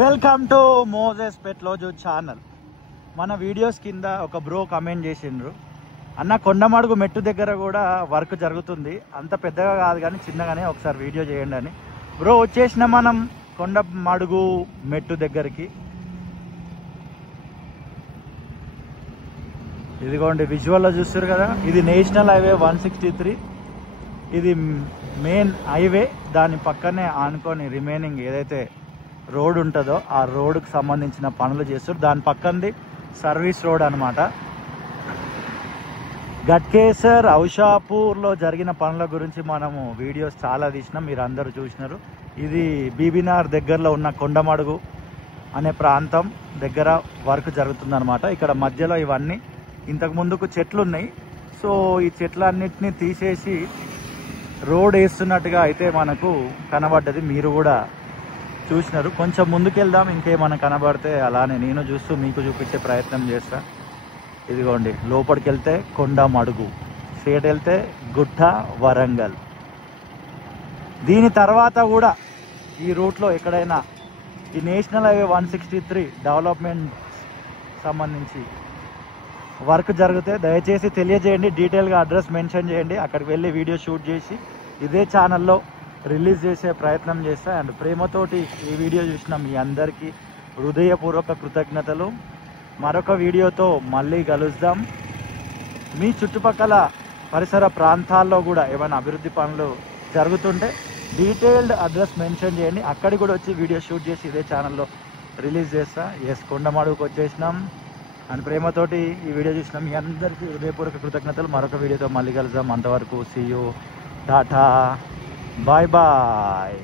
Welcome to Moses పెట్లోజు channel. మన videos కింద ఒక బ్రో కమెంట్ చేసిండ్రు, అన్న కొండమడుగు మెట్టు దగ్గర కూడా వర్క్ జరుగుతుంది, అంత పెద్దగా కాదు కానీ చిన్నగానే ఒకసారి వీడియో చేయండి అని. బ్రో వచ్చేసిన మనం కొండమడుగు మెట్టు దగ్గరికి. ఇదిగోండి విజువల్లో చూస్తారు కదా, ఇది నేషనల్ హైవే 163. ఇది మెయిన్ హైవే, దాని పక్కనే ఆనుకొని రిమైనింగ్ ఏదైతే రోడ్ ఉంటుందో ఆ రోడ్డుకు సంబంధించిన పనులు చేస్తారు. దాని పక్కనది సర్వీస్ రోడ్ అనమాట. గట్కేసర్ ఔషాపూర్లో జరిగిన పనుల గురించి మనము వీడియోస్ చాలా తీసినాం, మీరు అందరూ చూసినారు. ఇది బీబీనార్ దగ్గరలో ఉన్న కొండమడుగు అనే ప్రాంతం దగ్గర వర్క్ జరుగుతుందన్నమాట. ఇక్కడ మధ్యలో ఇవన్నీ ఇంతకు ముందుకు చెట్లు ఉన్నాయి, సో ఈ చెట్లన్నిటినీ తీసేసి రోడ్ వేస్తున్నట్టుగా అయితే మనకు కనబడ్డది, మీరు కూడా చూసినారు. కొంచెం ముందుకెళ్దాం, ఇంకేమైనా కనబడితే అలానే నేను చూస్తూ మీకు చూపించే ప్రయత్నం చేస్తా. ఇదిగోండి లోపలికి వెళ్తే కొండమడుగు, స్ట్రేట్ వెళ్తే గుట్ట వరంగల్. దీని తర్వాత కూడా ఈ రూట్లో ఎక్కడైనా ఈ నేషనల్ హైవే 163 డెవలప్మెంట్ సంబంధించి వర్క్ జరిగితే దయచేసి తెలియజేయండి, డీటెయిల్గా అడ్రస్ మెన్షన్ చేయండి. అక్కడికి వెళ్ళి వీడియో షూట్ చేసి ఇదే ఛానల్లో రిలీజ్ చేసే ప్రయత్నం చేస్తా. అండ్ ప్రేమతోటి ఈ వీడియో చూసిన మీ అందరికీ హృదయపూర్వక కృతజ్ఞతలు. మరొక వీడియోతో మళ్ళీ కలుద్దాం. మీ చుట్టుపక్కల పరిసర ప్రాంతాల్లో కూడా ఏమైనా అభివృద్ధి పనులు జరుగుతుంటే డీటెయిల్డ్ అడ్రస్ మెన్షన్ చేయండి, అక్కడికి కూడా వచ్చి వీడియో షూట్ చేసి ఇదే ఛానల్లో రిలీజ్ చేస్తా. కొండమడుగుకు వచ్చేసినాం. అండ్ ప్రేమతోటి ఈ వీడియో చూసిన మీ అందరికీ హృదయపూర్వక కృతజ్ఞతలు. మరొక వీడియోతో మళ్ళీ కలుద్దాం. అంతవరకు see you, tata, bye bye.